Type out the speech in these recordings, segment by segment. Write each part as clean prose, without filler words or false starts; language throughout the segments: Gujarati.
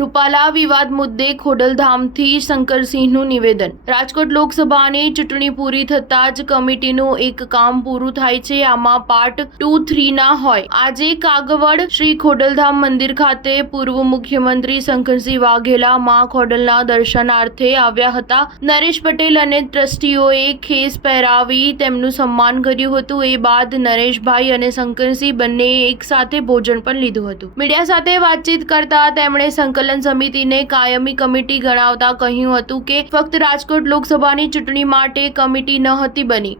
રૂપાલા વિવાદ મુદ્દે ખોડલધામથી શંકરસિંહનું નિવેદન। રાજકોટ લોકસભાની ચૂંટણી પૂરી થતાં જ કમિટીનું એક કામ પૂરું થાય છે। આમાં પાર્ટ 2, 3 ના હોય। આજે કાગવડ શ્રી ખોડલધામ મંદિર ખાતે પૂર્વ મુખ્યમંત્રી શંકરસિંહ વાઘેલા માં ખોડલના દર્શનાર્થે આવ્યા હતા। નરેશ પટેલ અને ટ્રસ્ટીઓએ ખેસ પહેરાવી તેમનું સન્માન કર્યું હતું। એ બાદ નરેશભાઈ અને શંકરસિંહ બંનેએ એક સાથે ભોજન પણ લીધું હતું। મીડિયા સાથે વાતચીત કરતા તેમણે સંકલન સમિતિને કાયમી કમિટી ગણાવતા કહ્યું હતું કે ફક્ત રાજકોટ લોકસભાની ચૂંટણી માટે કમિટી ન હતી બની।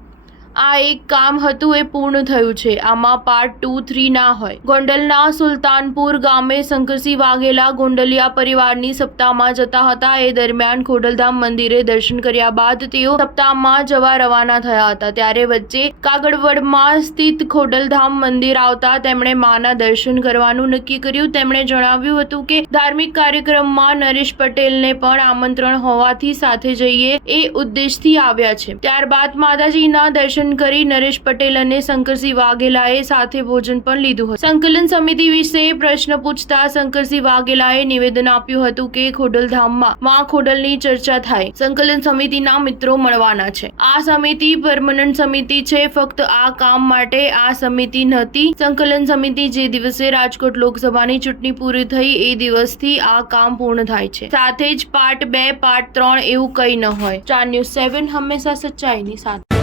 આ એક કામ હતું, એ પૂર્ણ થયું છે। આમાં પાર્ટ 2, 3 ના હોય। ગોંડલના સુલતાનપુર ગામે શંકરસિંહ વાઘેલા ગોંડલિયા પરિવારની સપ્તાહમાં જતા હતા। એ દરમિયાન ખોડલધામ મંદિરે દર્શન કર્યા બાદ તેઓ સપ્તાહમાં જવા રવાના થયા હતા। ત્યારે વચ્ચે કાગવડમાં સ્થિત ખોડલધામ મંદિર આવતા તેમણે માના દર્શન કરવાનું નક્કી કર્યું। તેમણે જણાવ્યું હતું કે ધાર્મિક કાર્યક્રમમાં નરેશ પટેલને પણ આમંત્રણ હોવાથી સાથે જઈએ એ ઉદ્દેશથી આવ્યા છે। ત્યારબાદ માતાજીના દર્શન કરી નરેશ પટેલ અને શંકરસિંહ વાઘેલાએ સાથે ભોજન પણ લીધું હતું। સંકલન સમિતિ વિશે પ્રશ્ન પૂછતા શંકરસિંહ વાઘેલાએ નિવેદન આપ્યું હતું કે ખોડલધામમાં માં ખોડલની ચર્ચા થાય। સંકલન સમિતિના મિત્રો મળવાના છે। આ સમિતિ પરમનન્ટ સમિતિ છે, ફક્ત આ કામ માટે આ સમિતિ નહોતી। સંકલન સમિતિ જે દિવસે રાજકોટ લોકસભાની ચૂંટણી પૂરી થઈ એ દિવસથી આ કામ પૂર્ણ થાય છે। સાથે જ પાર્ટ 2, પાર્ટ 3 એવું કંઈ ન હોય। સ્ટાર ન્યૂઝ 7 હંમેશા સચ્ચાઈની સાથે।